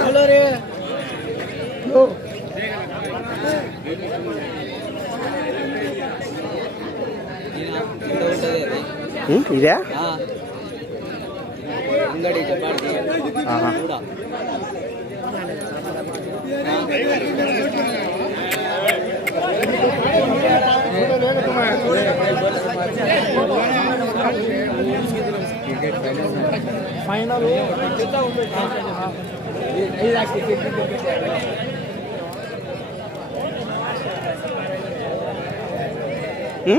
Hello ரே hello ఉంటుంది ಇದೆಯಾ ಹಾಂ ಹಾಂ ಫೈನಲ್ ಹ್ಞೂ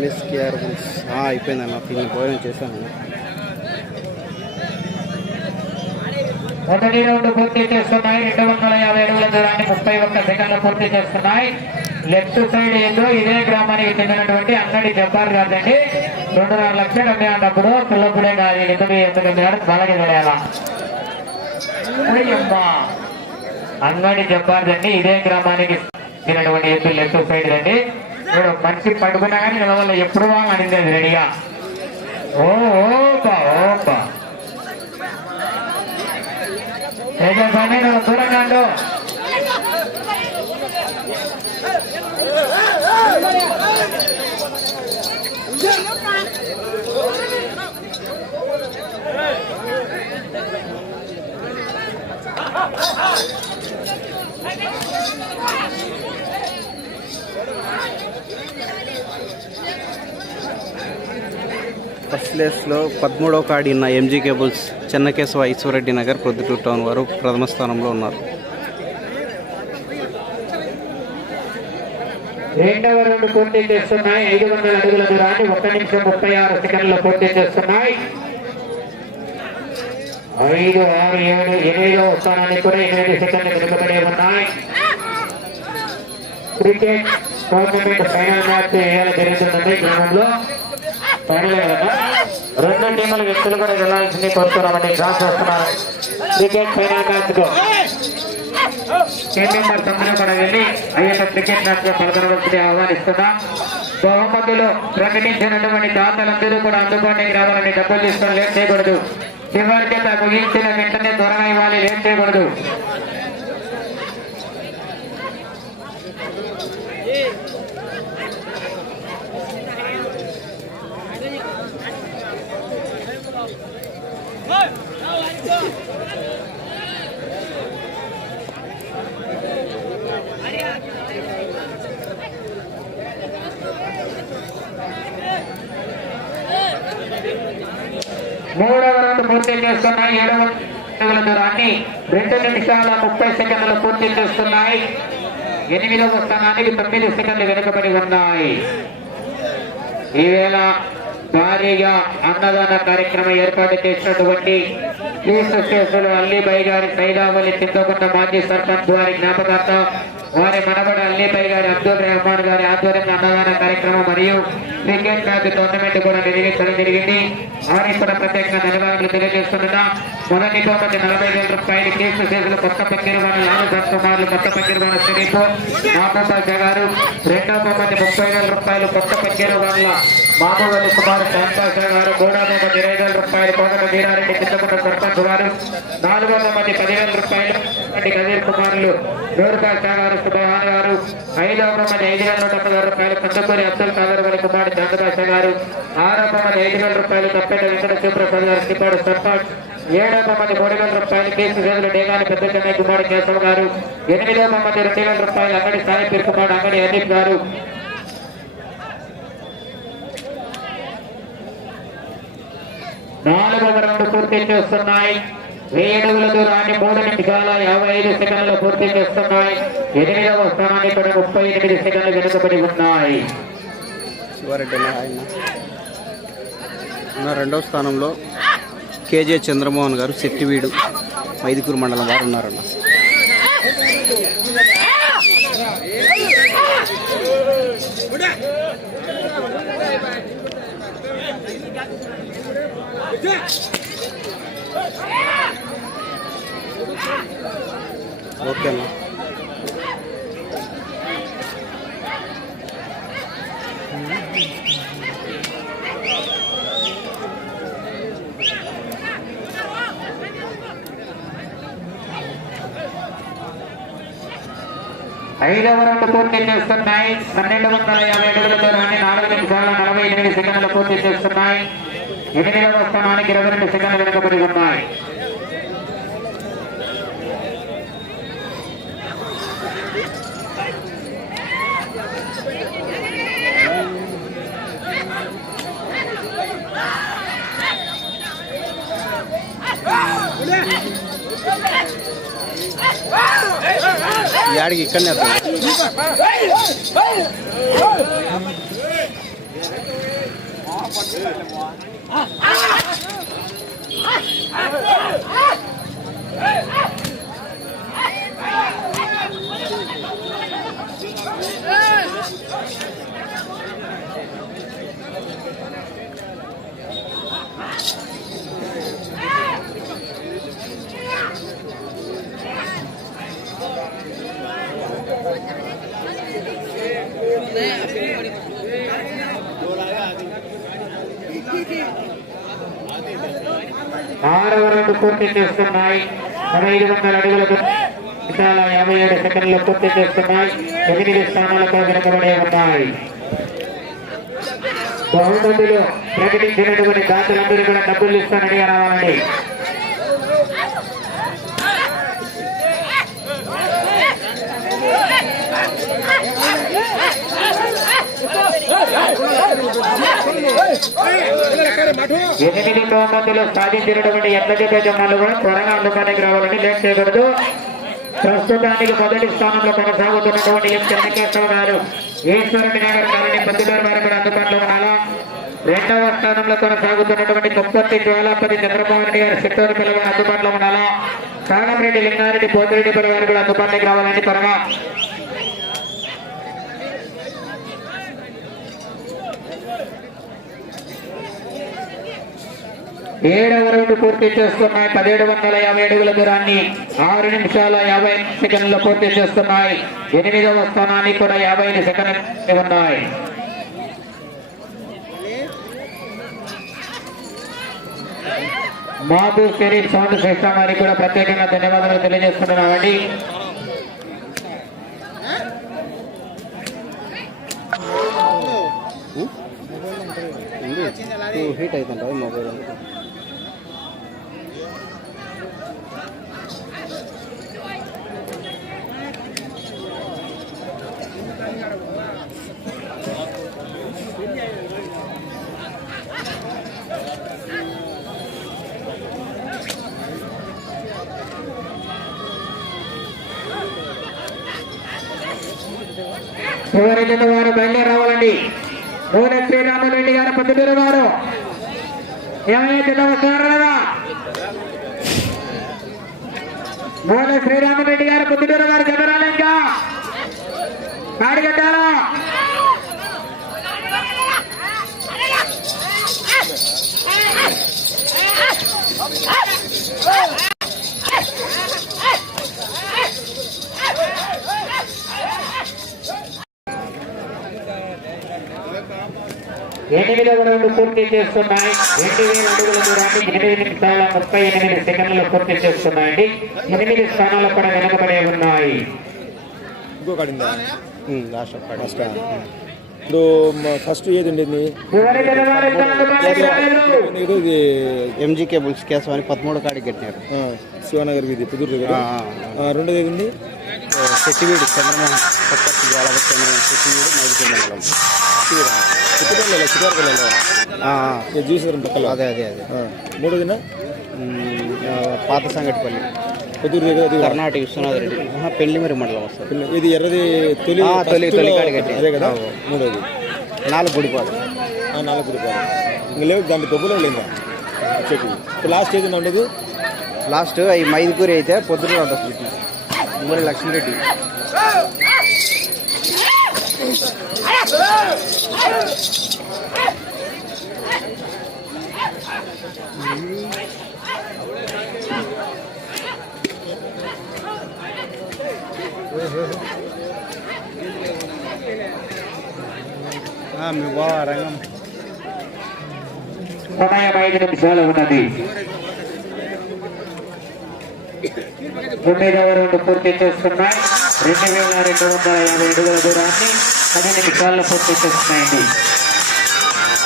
మిస్ కేర్ అయిపోయిందన్న ఫీల్ భోజనం చేశాను. మొదటి రౌండ్ పూర్తి చేస్తున్నాయి. రెండు వందల యాభై అడుగుల దూరాన్ని ముప్పై ఒక్క సెకండ్లు పూర్తి చేస్తున్నాయి. లెఫ్ట్ సైడ్ ఏదో ఇదే గ్రామానికి చెందినటువంటి అంగడి జబ్బార్ కాదండి రెండున్నర లక్షలు అమ్మేటప్పుడు పిల్లప్పుడే కాదు ఎందుకు ఎందుకు అమ్మాడు బలకి తెలియాల అంగడి జబ్బార్ అండి ఇదే గ్రామానికి చెందినటువంటి ఎత్తు లెఫ్ట్ సైడ్ అండి ఇప్పుడు మనిషి పడుకున్నా కానీ నిలవల్ల ఎప్పుడు బాగా అనింది రెడీగా. ఓ ఓపా ఓపా యజమాని నువ్వు దూరంగా ఫస్ట్ ప్లేస్లో పదమూడవ కాడి ఉన్న M G cables Chennakesava Eswareddy Nagar Proddatur town వారు ప్రథమ స్థానంలో ఉన్నారు. రెండవ రెండు పోటీ చేస్తున్నాయి. ఐదు వందల అడుగుల దూరాన్ని ఒక నిమిషం ముప్పై ఆరు సెకండ్లు పోటీ చేస్తున్నాయి. ఐదు ఆరు ఏడు ఎనిమిదో స్థానానికి కూడా ఎనిమిది సెకండ్లు వెనుకబడి ఉన్నాయి. క్రికెట్ టోర్నమెంట్ ఫైనల్ మ్యాచ్ వేయాలి జరుగుతుందండి గ్రామంలో. ఫైనల్ కదా రెండు టీముల వ్యక్తులు కూడా వెళ్ళాల్సింది కోరుతున్నామండి. డ్రాస్ చేస్తున్నారు క్రికెట్ ఫైనల్ మ్యాచ్కు. టీం మెంబర్స్ తొమ్మిది కూడా వెళ్ళి ఆ క్రికెట్ మ్యాచ్లో పాల్గొనవలసింది ఆహ్వానిస్తున్నాం. బహుమతులు ప్రకటించినటువంటి దాతలందరూ కూడా అందుబాటులోకి రావాలని డబ్బులు తీసుకొని లేట్ చేయకూడదు. చివరి ముగించిన వెంటనే త్వరగా ఇవ్వాలి లేట్ చేయకూడదు మూడవ రౌండ్ పూర్తి చేస్తున్నాయి. ఏడవ దూరాన్ని రెండు నిమిషాల ముప్పై సెకండ్లు పూర్తి చేస్తున్నాయి. ఎనిమిదవ స్థానానికి తొమ్మిది సెకండ్లు వెనుకబడి ఉన్నాయి. ఈవేళ భారీగా అన్నదాన కార్యక్రమం ఏర్పాటు చేసినటువంటి క్రీస్తు శేషులు అల్లిబాయి గారి సైదావల్లి చింతకొండ మాజీ సర్పంచ్ వారి జ్ఞాపకార్థం వారి మనబడి అల్లీపై గారి అబ్దుల్ రెహమాన్ గారి ఆధ్వర్యంలో అన్నదాన కార్యక్రమం మరియు క్రికెట్ మ్యాచ్ టోర్నమెంట్ కూడా నిర్వహించడం జరిగింది. వారికి కూడా ప్రత్యేకంగా ధన్యవాదాలు తెలియజేస్తుండగా మొదటి బహుమతి నలభై వేల రూపాయలు కేసు శేషులు కొత్త పక్కిరవాణ లాలు కుమారులు కొత్త పక్కిరవాణ శ్రీపు మామూపాజ గారు. రెండో బహుమతి ముప్పై వేల రూపాయలు కొత్త పక్కిరవాణ మామూలు కుమార్ శాంతాశ గారు. మూడో బహుమతి ఇరవై వేల రూపాయలు కోదట వీరారెడ్డి చింతకుంట సర్పంచ్ గారు నాలుగో బహుమతి పదివేల రూపాయలు కదీర్ కుమారులు నూరుకాయ గారు. సుబ్బయ్య గారు ఐదవ ప్రమాణ ఐదు వేల నూట పది రూపాయలు కందుకూరి అబ్దుల్ కాదర్ వారి కుమారుడు దండదాస గారు ఆరవ ప్రమాణ ఐదు వేల రూపాయలు తప్పేట వెంకట సుబ్రహ్మణ్య గారు శ్రీపాడు సర్పాట్ ఏడవ మంది మూడు వేల రూపాయలు కేసు వేదులు డేగాని పెద్ద చెన్నై కుమార్ కేశవ్ గారు ఎనిమిదవ మంది రెండు వేల రూపాయలు అంగడి సాయి పీర్కుమార్ అంగడి అనిల్ గారు. నాలుగవ రెండు పూర్తి చేస్తున్నాయి. ఏడుగుల రాని మూడు నిమిషాల యాభై ఐదు సెకండ్లు పూర్తి చేస్తున్నాయి. ఎనిమిదవ స్థానాన్ని కూడా ముప్పై ఎనిమిది సెకండ్లు వెనుకబడి ఉన్నాయి. రెండవ స్థానంలో కేజే చంద్రమోహన్ గారు శెట్టివీడు మైదుకూరు మండలం వారు ఉన్నారన్న. ఓకే అన్న. ఐదవ రౌండ్ పూర్తి చేస్తున్నాయి. పన్నెండు వందల యాభై అడుగుల రాని నాలుగు నిమిషాల నలభై ఎనిమిది సెకండ్లు పూర్తి చేస్తున్నాయి. ఎనిమిదవ స్థానానికి ఇరవై రెండు సెకండ్లు వెనుకబడి ఉన్నాయి. ఈ ఆడికి ఇక్కడనే ఆరవ రౌండ్ పూర్తి చేస్తున్నాయి. పదహైదు వందల అడుగుల నిమిషాల యాభై ఏడు సెకండ్లు పూర్తి చేస్తున్నాయి. ఎనిమిది స్థానాలతో వెనుకబడి ఉన్నాయి. బహుమతులు ప్రకటించినటువంటి దాతలందరూ కూడా డబ్బులు ఇస్తానని రావాలండి ఎనిమిది బహుమతులు సాధించినటువంటి ఎట్ల జమాలు కూడా త్వరగా అందుబాటులోకి రావాలని లేట్ చేయకూడదు. ప్రస్తుతానికి మొదటి స్థానంలో కొనసాగుతున్నటువంటి ఎం చెన్నకేశ్వర గారు ఈశ్వరుడి నగర్ కాలనీ పొద్దుగారు వారు కూడా అందుబాటులో ఉండాలా రెండవ స్థానంలో కొనసాగుతున్నటువంటి ముప్పత్తి జ్వాలాపతి చంద్రమోహన్ రెడ్డి గారు చిత్తూరు పిల్లలు అందుబాటులో ఉండాలా కాగంరెడ్డి లింగారెడ్డి పోతిరెడ్డి పిల్లవారు కూడా అందుబాటులోకి రావాలని త్వరగా ఏడవ రౌండ్ పూర్తి చేస్తున్నాయి పదిహేడు వందల యాభై అడుగుల దూరాన్ని ఆరు నిమిషాల యాభై సెకండ్లు పూర్తి చేస్తున్నాయి ఎనిమిదవ స్థానాన్ని కూడా యాభై ఐదు సెకండ్లు ఉన్నాయి మాధు షరీఫ్ సౌండ్ సిస్టమ్ వారికి కూడా ప్రత్యేకంగా ధన్యవాదాలు తెలియజేస్తున్నామండి హీట్ అవుతుంటుంది మొబైల్ శివరంజన్ వారు బయలుదేరి రావాలండి? నూనె శ్రీరామరెడ్డి గారు పొద్దుటూరు గారు. ఏమైతే నమస్కారాలరా మూల శ్రీరామరెడ్డి గారు పొద్దుటూరు గారు జగరాలు ఇంకా కాడిగట్టాలా? ఎనిమిదవ రౌండ్ పూర్తి చేస్తున్నాయి. రెండు వేల అడుగుల దూరాన్ని ఎనిమిది నిమిషాల ముప్పై ఎనిమిది సెకండ్లు పూర్తి చేస్తున్నాయండి. ఎనిమిది స్థానాలు కూడా వెనుకబడే ఉన్నాయి. ఫస్ట్ ఇప్పుడు ఫస్ట్ ఏది ఉండింది. ఇది? ఎంజీ కేబుల్స్ అని పదమూడు కాడికి కట్టినారు. శివనగర్ వీధి పుదురు రెండోది ఏది ఉంది? శెట్టివీడు చంద్రమోహన్ కొత్త జ్వాలపతి చంద్రమోహన్ శెట్టివీడు మైదుకూరు మండలం. వెళ్ళాలి ఆ, జీవితం పక్కల. అదే అదే అదే. ఆ, మూడోదిన మ్, ఆ, పాత సంగటిపల్లి. పొద్దురు దగ్గర కర్ణాటక విశ్వనాథ్ రెడ్డి ఆహా, పెళ్ళిమరి మండలం వస్తుంది. ఇది ఎర్రది తొలి తొలి- తొలి కాడి కట్టి. అదే కదా. మూడోది. నాలుగు గుడిపాడు. నాలుగు రూపాయలు ఇంకా లేవు దాంట్లో డబ్బులు లేదా చెట్టు లాస్ట్ ఏది ఉండదు? లాస్ట్ ఈ మైదుకూరి అయితే పొద్దున పెట్టిన ఉమ్మడి లక్ష్మీరెడ్డి. సమయం ఐదు నిమిషాలు ఉన్నది. తొమ్మిదవ రౌండ్ పూర్తి చేస్తున్నాయి. రెండు వేల రెండు వందల యాభై అడుగుల దూరాన్ని పది నిమిషాల్లో పూర్తి చేస్తున్నాయండి.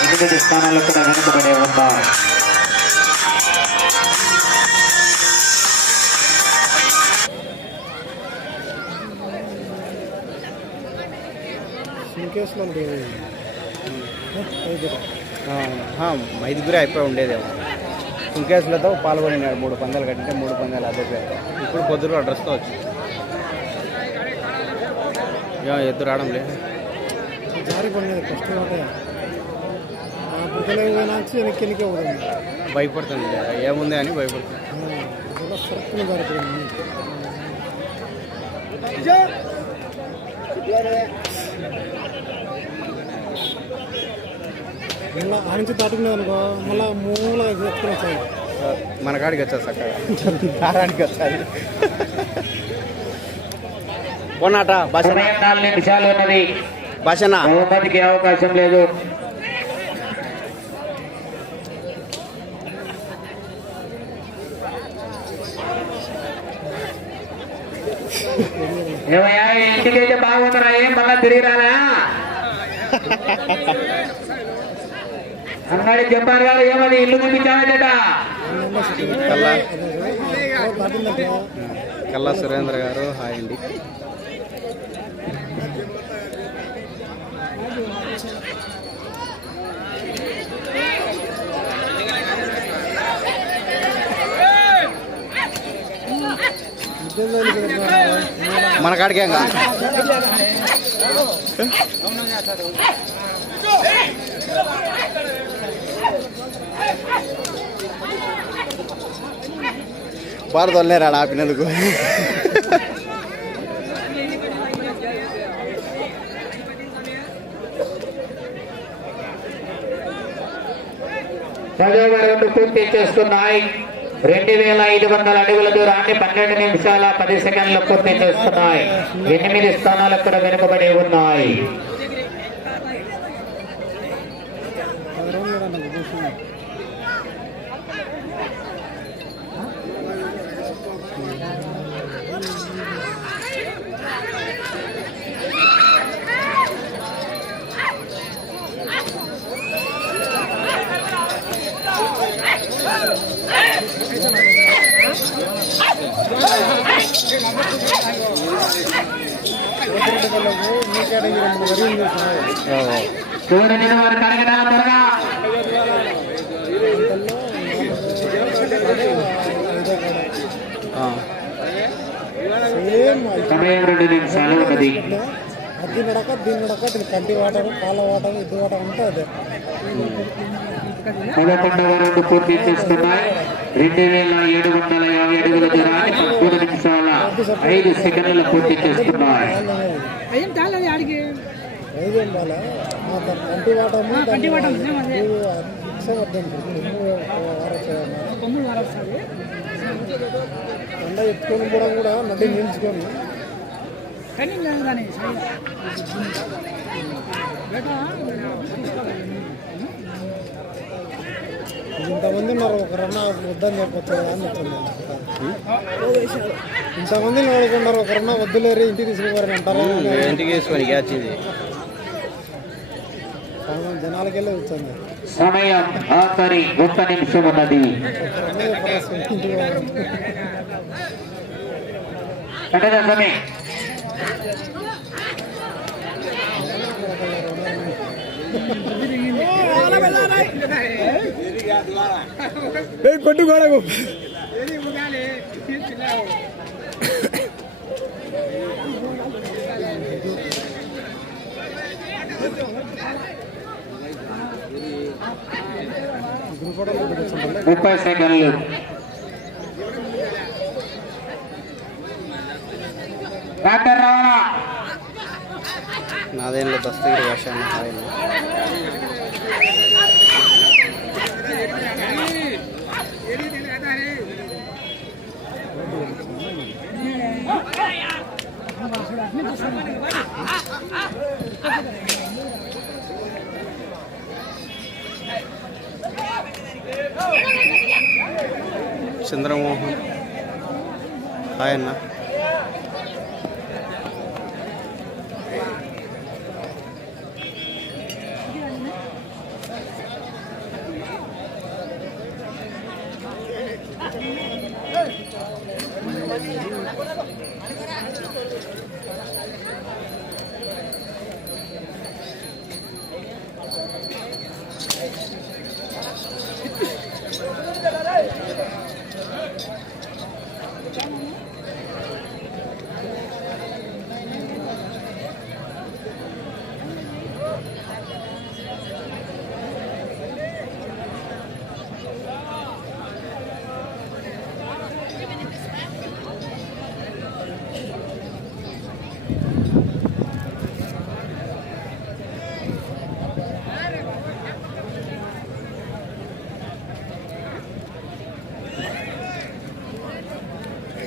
ఎనిమిది స్థానాలు కూడా వెనుకబడి ఉన్నాయి. ఐదుగురే అయిపోయి ఉండేదేమో. కుల్కేసులతో పాల్గొనినాడు. మూడు పందాలు కట్టింటే మూడు పందాలు అదే పేరు. ఇప్పుడు పొద్దురు అడ్రస్తో వచ్చి. ఎద్దు రావడం లేదు. భయపడుతుంది. ఏముంది అని భయపడుతుంది. Yeah. ఇంకా ఆడించి అనుకో మూల మన కాడికి వచ్చారు చక్కగా. దారానికి వచ్చారు కొన్నాట భాషణ. నాలుగు నిమిషాలు ఉన్నది. భాషణ. బహుమతికి అవకాశం లేదు. ఇంటికైతే బాగుందరా ఏం మళ్ళా తిరిగి రాలే? అన్నాడు చెప్పారు కదా ఏమని ఇల్లు చూపించామట కల్లా. కల్లా సురేంద్ర గారు హాయ్ అండి. మన కాడికే ఇంకా. బాగా తొలలేరా ఆపినందుకు? పదవ రౌండ్ పూర్తి చేస్తున్నాయి. రెండు వేల ఐదు వందల అడుగుల దూరాన్ని పన్నెండు నిమిషాల పది సెకండ్లు పూర్తి చేస్తున్నాయి. ఎనిమిది స్థానాలకు కూడా వెనుకబడి ఉన్నాయి పది రోజులు కూడా నాకు చూసింది వాళ్ళకు మీకేడ వరి ఉంది చూసినావు. చూడని వారు కడగడా త్వరగా సమయం రెండు నిమిషాలు ఉన్నది అది నడక దీని నడక దీని కంటి వాటర్ పాల వాటర్ ఇది వాటర్ అంతా అదే పదకొండవ రెండు పూర్తి చేస్తున్నాయి రెండు వేల ఏడు వందల యాభై అడుగుల దూరాన్ని పదమూడు నిమిషాలు ఐదు సెకండ్లు పూర్తి చేస్తున్నాయి ఏం తాలేదు ఆడికి ఐదేం బాల కంటి వాటర్ కంటి వాటం, సేమ్ అదే. కొమ్ములు వారొస్తుంది ఎండ ఎత్తుకొని కూడా కూడా నడ్డి నిల్చుకొని కానీ ఇంకా దాని సరిగా బేటా ఇంతమంది ఉన్నారు ఒక రన్న వద్దని చెప్పొచ్చు అని ఇంతమంది వాడుకున్నారు ఒక రన్న వద్దులేరు ఇంటికి తీసుకుపోరని అంటారు? ఇంటికి వేసుకొని గ్యాచింది పాపం జనాలకి వెళ్ళి వచ్చింది సమయం ఆఖరి ఒక్క నిమిషం ఉన్నది. సమయం? కొట్టు గోడకు ముప్పై సెకండ్లు డాక్టర్ రావాలా నాదేంలో దస్తగిరి భాష అన్న హాయ్ అన్న. చంద్రమోహన్ హాయ్ అన్న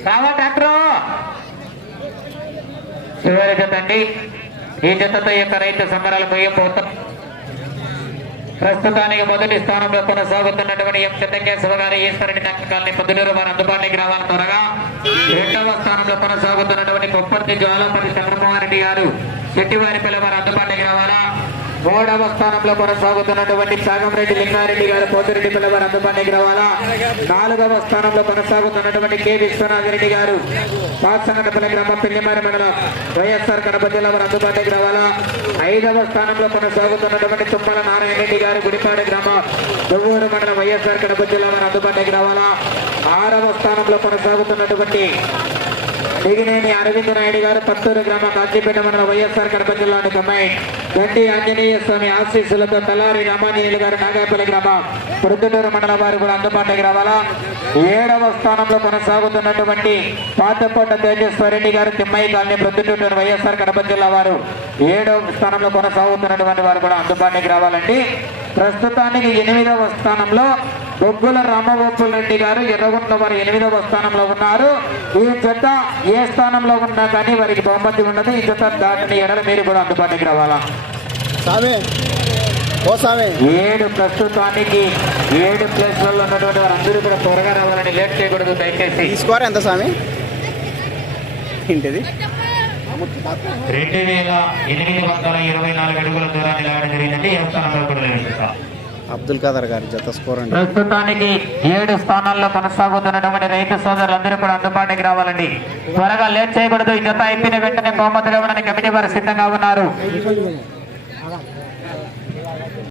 రావా డాక్టర్? చివరి జత అండి. ఈ జతతో యొక్క రైతు సంబరాలు ముగిపోతాం ప్రస్తుతానికి మొదటి స్థానంలో కొనసాగుతున్నటువంటి ఎం చిత్తకేశ్వర గారి ఈశ్వరుడి నక్కకాలని పొద్దునూరు వారు అందుబాటులోకి రావాలి త్వరగా. రెండవ స్థానంలో కొనసాగుతున్నటువంటి కొప్పర్తి జ్వాలపతి చంద్రమోహన్ రెడ్డి గారు చెట్టివారి పిల్ల వారు అందుబాటులోకి రావాలా? మూడవ స్థానంలో కొనసాగుతున్నటువంటి చాగంరెడ్డి లింగారెడ్డి గారు పోతిరెడ్డి పిల్లవారి అందుబాటుకి గ్రవాల నాలుగవ స్థానంలో కొనసాగుతున్నటువంటి కె. విశ్వనాథ రెడ్డి గారు పాత్సనపల్లి గ్రామం పిల్లిమారి మండలం వైఎస్ఆర్ కడప జిల్లా వారు అందుబాటులోకి రావాలా? ఐదవ స్థానంలో కొనసాగుతున్నటువంటి తుమ్మల నారాయణ రెడ్డి గారు గుడిపాడ గ్రామం దువ్వూరు మండలం వైఎస్ఆర్ కడప జిల్లా వారు అందుబాటులోకి రావాలా? ఆరవ స్థానంలో కొనసాగుతున్నటువంటి దిగినేని అరవింద్ నాయుడు గారు పత్తూరు గ్రామం కాజీపేట మండలం వైఎస్ఆర్ కడప జిల్లాను అమ్మాయి గంటి ఆంజనేయ స్వామి ఆశీస్సులతో తలారి రామానీయులు గారు నాగాపల్లి గ్రామం ప్రొద్దుటూరు మండలం వారు కూడా అందుబాటులోకి రావాలా? ఏడవ స్థానంలో కొనసాగుతున్నటువంటి పాతపోట తేజస్వరెడ్డి గారు Thimmaiah colony Proddatur Y S R Kadapa జిల్లా వారు ఏడవ స్థానంలో కొనసాగుతున్నటువంటి వారు కూడా అందుబాటులోకి రావాలండి. ప్రస్తుతానికి ఎనిమిదవ స్థానంలో బొగ్గుల రామగోపాల్ రెడ్డి గారు ఎర్రగుంట్ల వారు ఎనిమిదవ స్థానంలో ఉన్నారు. ఈ జత ఏ స్థానంలో ఉన్నా కానీ వారికి బహుమతి ఉండదు. ఈ జత దాటిని ఎడల మీరు కూడా అందుబాటులోకి రావాలా? సామే. ఓ సామే. ఏడు ప్రస్తుతానికి ఏడు ప్లేస్లలో ఉన్నటువంటి వారందరూ కూడా త్వరగా రావాలని లేట్ చేయకూడదు దయచేసి. ఈ స్కోర్ ఎంత స్వామి ఏంటిది? రెండు వేల ఎనిమిది వందల ఇరవై నాలుగు అడుగుల దూరాన్ని లాగడం జరిగిందండి. ఏ స్థానంలో కూడా లేదు అబ్దుల్ ఖాదర్ గారి జత స్కోర్ అండి. ప్రస్తుతానికి ఏడు స్థానాల్లో కొనసాగుతున్నటువంటి రైతు సోదరులందరూ కూడా అందుబాటుకి రావాలండి. త్వరగా లేట్ చేయకూడదు. ఈ జత అయిపోయిన వెంటనే బహుమతులు ఇవ్వడానికి కమిటీ వారు సిద్ధంగా ఉన్నారు.